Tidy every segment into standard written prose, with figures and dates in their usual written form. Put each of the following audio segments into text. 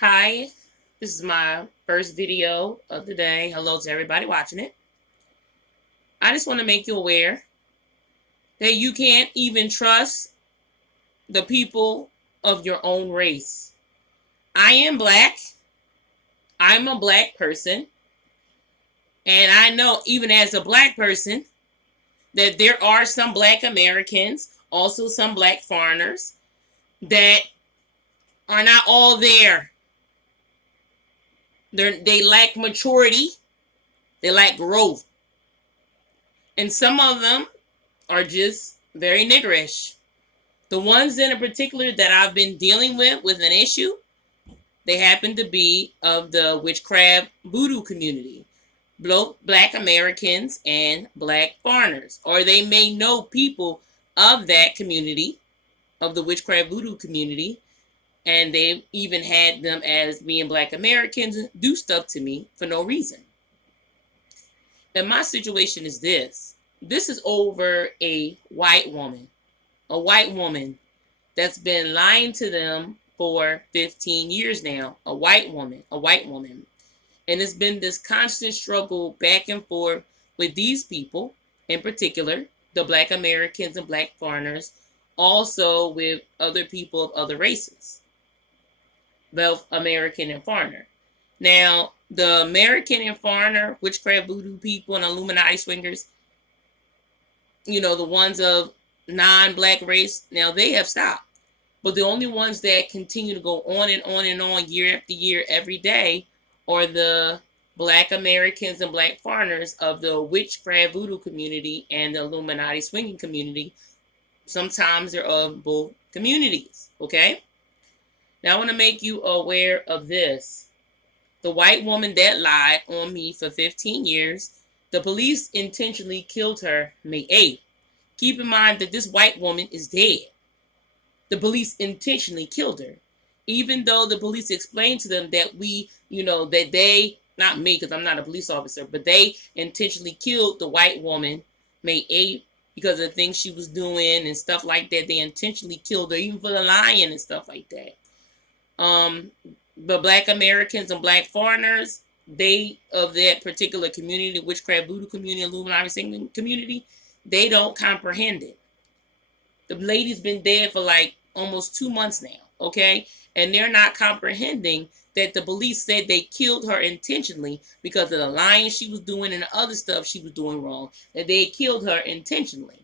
Hi, this is my first video of the day. Hello to everybody watching it. I just want to make you aware that you can't even trust the people of your own race. I am black. I'm a black person. And I know, even as a black person, that there are some black Americans, also some black foreigners, that are not all there. They lack maturity, they lack growth. And some of them are just very niggerish. The ones in particular that I've been dealing with an issue, they happen to be of the witchcraft voodoo community, both black Americans and black foreigners, or they may know people of that community, of the witchcraft voodoo community, and they've even had them as being black Americans do stuff to me for no reason. And my situation is this. This is over a white woman. A white woman that's been lying to them for 15 years now. A white woman. And it's been this constant struggle back and forth with these people, in particular, the black Americans and black foreigners, also with other people of other races, both American and foreigner. Now, the American and foreigner, witchcraft voodoo people and Illuminati swingers, the ones of non-black race, now they have stopped. But the only ones that continue to go on and on and on year after year, every day, are the black Americans and black foreigners of the witchcraft voodoo community and the Illuminati swinging community. Sometimes they're of both communities, okay? Now I want to make you aware of this. The white woman that lied on me for 15 years, the police intentionally killed her May 8th. Keep in mind that this white woman is dead. The police intentionally killed her. Even though the police explained to them that that they, not me because I'm not a police officer, but they intentionally killed the white woman May 8th because of the things she was doing and stuff like that. They intentionally killed her, even for the lying and stuff like that. But black Americans and black foreigners, they of that particular community, witchcraft voodoo community, Illuminati singing community, they don't comprehend it. The lady's been dead for like almost 2 months now, okay? And they're not comprehending that the police said they killed her intentionally because of the lying she was doing and the other stuff she was doing wrong, that they killed her intentionally.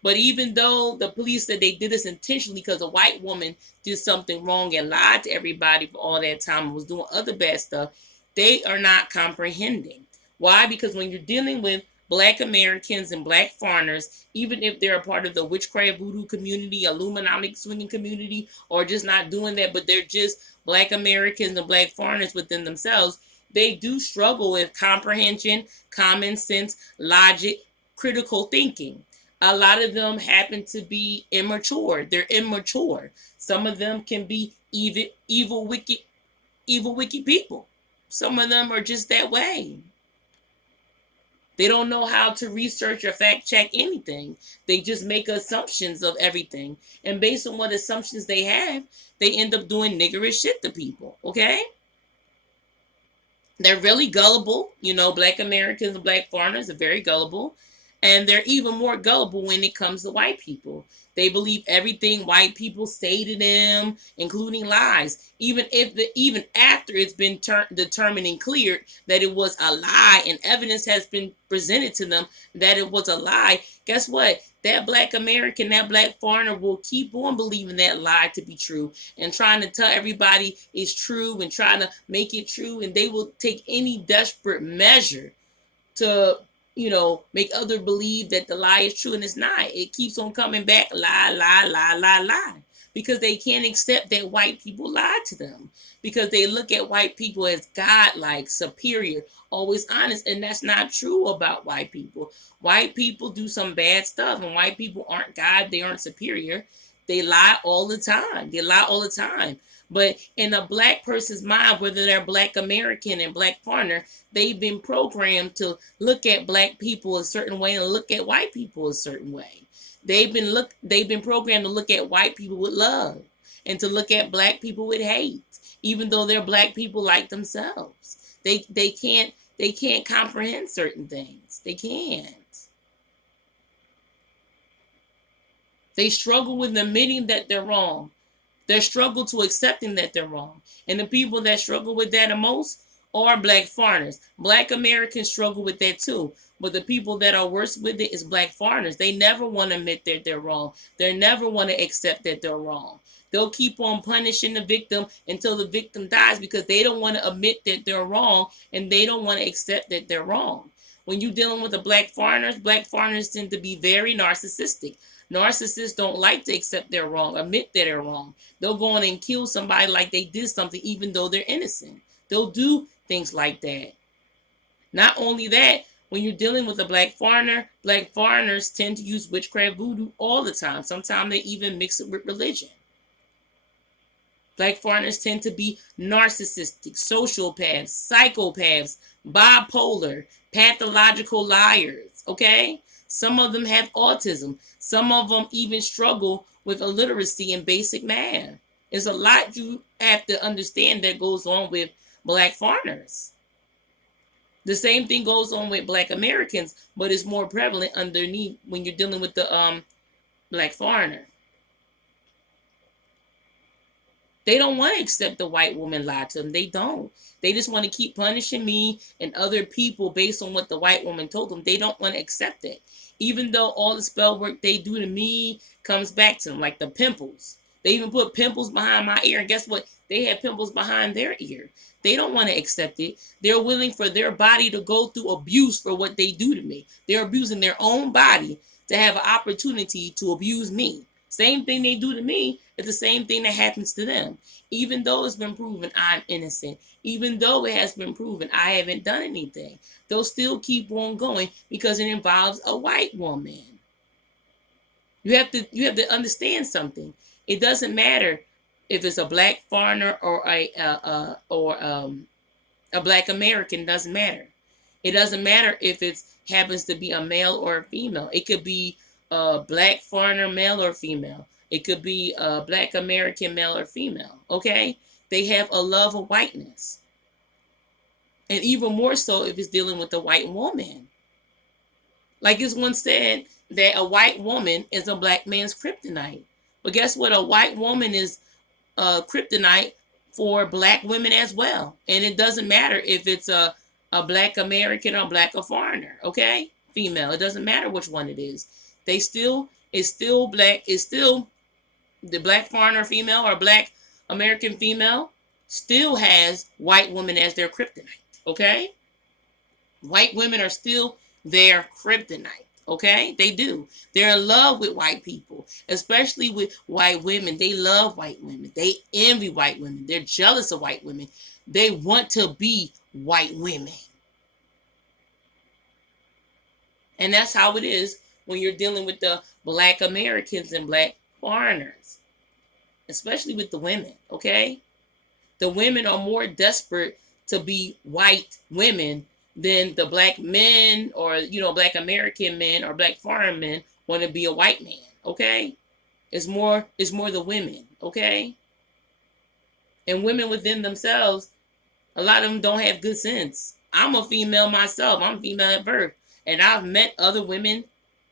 But even though the police said they did this intentionally because a white woman did something wrong and lied to everybody for all that time and was doing other bad stuff, they are not comprehending. Why? Because when you're dealing with black Americans and black foreigners, even if they're a part of the witchcraft voodoo community, Illuminati swinging community, or just not doing that, but they're just black Americans and black foreigners within themselves, they do struggle with comprehension, common sense, logic, critical thinking. A lot of them happen to be immature. They're immature. Some of them can be wicked people. Some of them are just that way. They don't know how to research or fact check anything. They just make assumptions of everything. And based on what assumptions they have, they end up doing niggerish shit to people. Okay? They're really gullible. Black Americans and black foreigners are very gullible. And they're even more gullible when it comes to white people. They believe everything white people say to them, including lies. Even after it's been determined and cleared that it was a lie and evidence has been presented to them that it was a lie, guess what? That black American, that black foreigner will keep on believing that lie to be true and trying to tell everybody it's true and trying to make it true. And they will take any desperate measure to make others believe that the lie is true and it's not. It keeps on coming back, lie, lie, lie, lie, lie. Because they can't accept that white people lie to them. Because they look at white people as godlike, superior, always honest. And that's not true about white people. White people do some bad stuff, and white people aren't God, they aren't superior. They lie all the time. But in a black person's mind, whether they're black American and black foreigner, they've been programmed to look at black people a certain way and look at white people a certain way. They've been programmed to look at white people with love and to look at black people with hate even though they're black people like themselves. They can't comprehend certain things. They can't. They struggle with admitting that they're wrong. They struggle to accepting that they're wrong. And the people that struggle with that the most are black foreigners. Black Americans struggle with that too. But the people that are worse with it is black foreigners. They never want to admit that they're wrong. They never want to accept that they're wrong. They'll keep on punishing the victim until the victim dies because they don't want to admit that they're wrong and they don't want to accept that they're wrong. When you're dealing with the black foreigners tend to be very narcissistic. Narcissists don't like to accept they're wrong, admit that they're wrong. They'll go on and kill somebody like they did something, even though they're innocent. They'll do things like that. Not only that, when you're dealing with a black foreigners tend to use witchcraft voodoo all the time. Sometimes they even mix it with religion. Black foreigners tend to be narcissistic, sociopaths, psychopaths, bipolar, pathological liars, okay? Some of them have autism. Some of them even struggle with illiteracy and basic math. There's a lot you have to understand that goes on with black foreigners. The same thing goes on with black Americans, but it's more prevalent underneath when you're dealing with the black foreigner. They don't want to accept the white woman lied to them. They don't. They just want to keep punishing me and other people based on what the white woman told them. They don't want to accept it. Even though all the spell work they do to me comes back to them, like the pimples. They even put pimples behind my ear. And guess what? They have pimples behind their ear. They don't want to accept it. They're willing for their body to go through abuse for what they do to me. They're abusing their own body to have an opportunity to abuse me. Same thing they do to me is the same thing that happens to them. Even though it's been proven I'm innocent, even though it has been proven I haven't done anything, they'll still keep on going because it involves a white woman. You have to understand something. It doesn't matter if it's a black foreigner or a black American. Doesn't matter. It doesn't matter if it happens to be a male or a female. It could be a black foreigner, male or female. It could be a black American, male or female. Okay? They have a love of whiteness. And even more so if it's dealing with a white woman. Like it's once said that a white woman is a black man's kryptonite. But guess what? A white woman is kryptonite for black women as well. And it doesn't matter if it's a black American or black or foreigner. Okay? Female. It doesn't matter which one it is. It's still black. It's still the black foreigner female or black American female still has white women as their kryptonite. Okay? White women are still their kryptonite. Okay? They do. They're in love with white people, especially with white women. They love white women. They envy white women. They're jealous of white women. They want to be white women. And that's how it is when you're dealing with the black Americans and black foreigners, especially with the women, okay? The women are more desperate to be white women than the black men or, black American men or black foreign men want to be a white man, okay? It's more the women, okay? And women within themselves, a lot of them don't have good sense. I'm a female myself. I'm female at birth. And I've met other women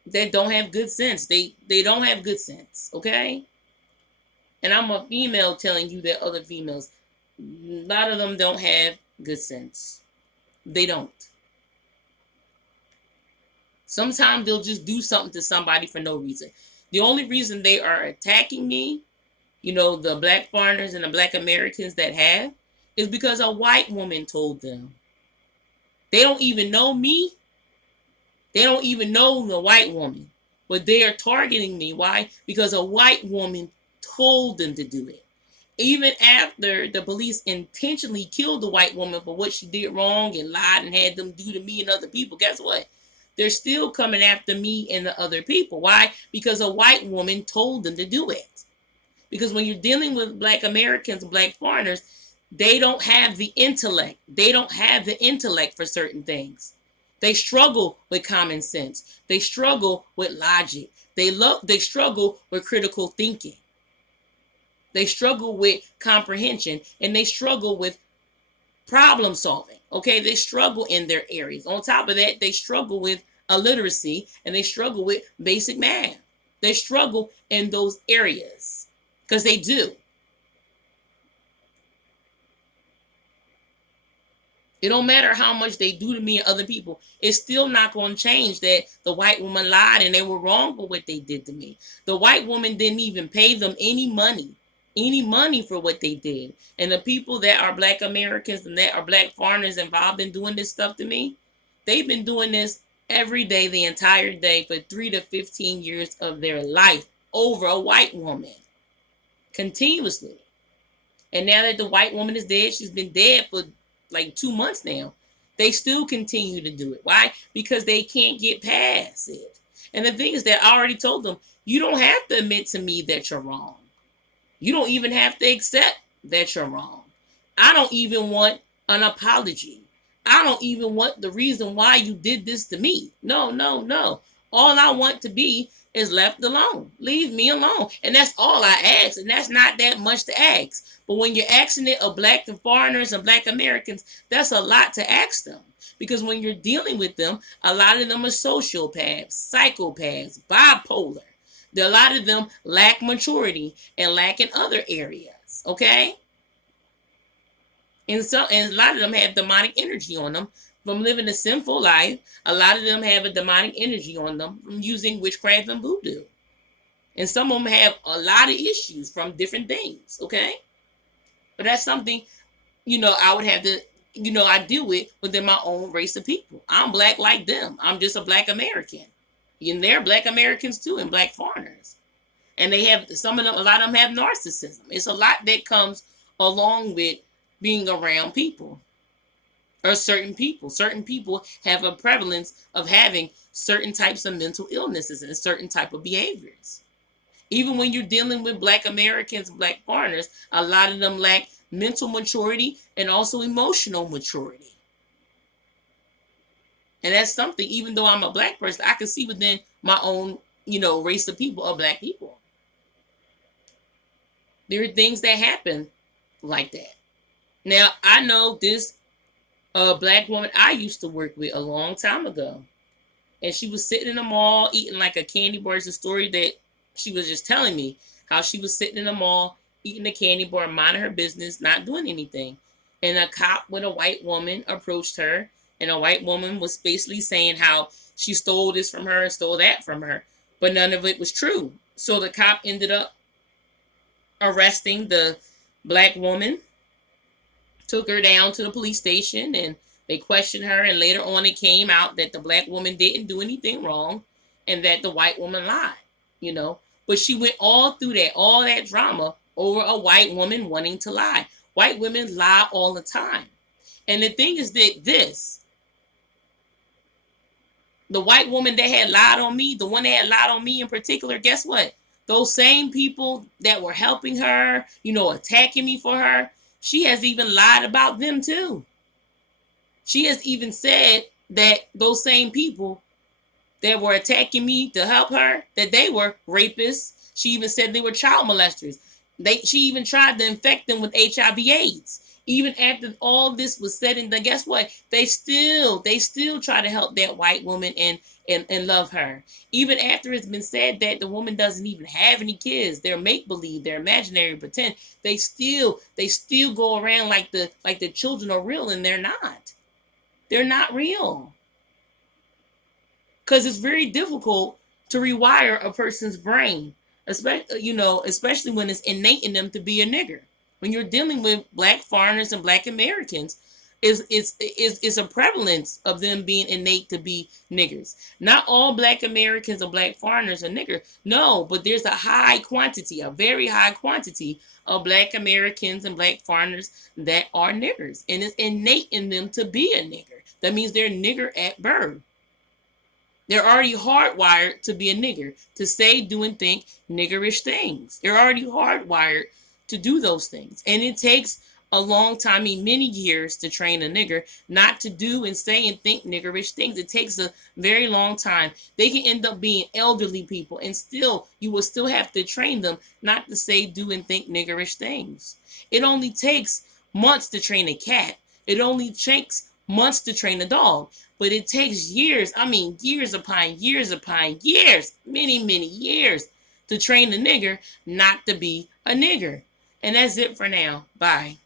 that don't have good sense. They don't have good sense, okay? And I'm a female telling you that other females, a lot of them don't have good sense. They don't. Sometimes they'll just do something to somebody for no reason. The only reason they are attacking me, the black foreigners and the black Americans that have, is because a white woman told them. They don't even know me. They don't even know the white woman, but they are targeting me. Why? Because a white woman told them to do it. Even after the police intentionally killed the white woman for what she did wrong and lied and had them do to me and other people, guess what? They're still coming after me and the other people. Why? Because a white woman told them to do it. Because when you're dealing with black Americans and black foreigners, they don't have the intellect. They don't have the intellect for certain things. They struggle with common sense. They struggle with logic. They struggle with critical thinking. They struggle with comprehension, and they struggle with problem solving. Okay, they struggle in their areas. On top of that, they struggle with illiteracy, and they struggle with basic math. They struggle in those areas because they do. It don't matter how much they do to me and other people. It's still not going to change that the white woman lied and they were wrong for what they did to me. The white woman didn't even pay them any money for what they did. And the people that are Black Americans and that are Black foreigners involved in doing this stuff to me, they've been doing this every day, the entire day, for 3 to 15 years of their life over a white woman, continuously. And now that the white woman is dead, she's been dead for like 2 months now. They still continue to do it. Why? Because they can't get past it. And the thing is that I already told them, you don't have to admit to me that you're wrong. You don't even have to accept that you're wrong. I don't even want an apology. I don't even want the reason why you did this to me. No, no, no. All I want to be is left alone. Leave me alone. And that's all I ask. And that's not that much to ask. But when you're asking it of Black and foreigners and Black Americans, that's a lot to ask them. Because when you're dealing with them, a lot of them are sociopaths, psychopaths, bipolar. A lot of them lack maturity and lack in other areas. Okay? And a lot of them have demonic energy on them from living a sinful life. A lot of them have a demonic energy on them from using witchcraft and voodoo. And some of them have a lot of issues from different things, okay? But that's something, I would have to, I deal with within my own race of people. I'm Black like them. I'm just a Black American. And they're Black Americans too, and Black foreigners. And they have, some of them, a lot of them have narcissism. It's a lot that comes along with being around people, or certain people. Certain people have a prevalence of having certain types of mental illnesses and certain type of behaviors. Even when you're dealing with Black Americans, Black foreigners, a lot of them lack mental maturity and also emotional maturity. And that's something, even though I'm a Black person, I can see within my own, race of people, of Black people. There are things that happen like that. Now, I know this Black woman I used to work with a long time ago. And she was sitting in the mall eating like a candy bar. It's a story that she was just telling me, how she was sitting in the mall eating a candy bar, minding her business, not doing anything. And a cop with a white woman approached her. And a white woman was basically saying how she stole this from her and stole that from her. But none of it was true. So the cop ended up arresting the Black woman, took her down to the police station, and they questioned her. And later on, it came out that the Black woman didn't do anything wrong and that the white woman lied, But she went all through that, all that drama over a white woman wanting to lie. White women lie all the time. And the thing is that the white woman that had lied on me, the one that had lied on me in particular, guess what? Those same people that were helping her, attacking me for her, she has even lied about them too. She has even said that those same people that were attacking me to help her, that they were rapists. She even said they were child molesters. She even tried to infect them with HIV/AIDS. Even after all this was said and done, guess what? They still try to help that white woman and love her. Even after it's been said that the woman doesn't even have any kids, they're make-believe, they're imaginary, pretend. They still go around like the children are real, and they're not. They're not real. Because it's very difficult to rewire a person's brain, especially when it's innate in them to be a nigger. When you're dealing with Black foreigners and Black Americans, is a prevalence of them being innate to be niggers. Not all Black Americans or Black foreigners are niggers. No, but there's a very high quantity of Black Americans and Black foreigners that are niggers. And it's innate in them to be a nigger. That means they're nigger at birth. They're already hardwired to be a nigger, to say, do, and think niggerish things. They're already hardwired to do those things. And it takes a long time, I mean many years to train a nigger not to do and say and think niggerish things. It takes a very long time. They can end up being elderly people and still you will still have to train them not to say, do, and think niggerish things. It only takes months to train a cat. It only takes months to train a dog. But it takes years, I mean years upon years, many years to train a nigger not to be a nigger. And that's it for now. Bye.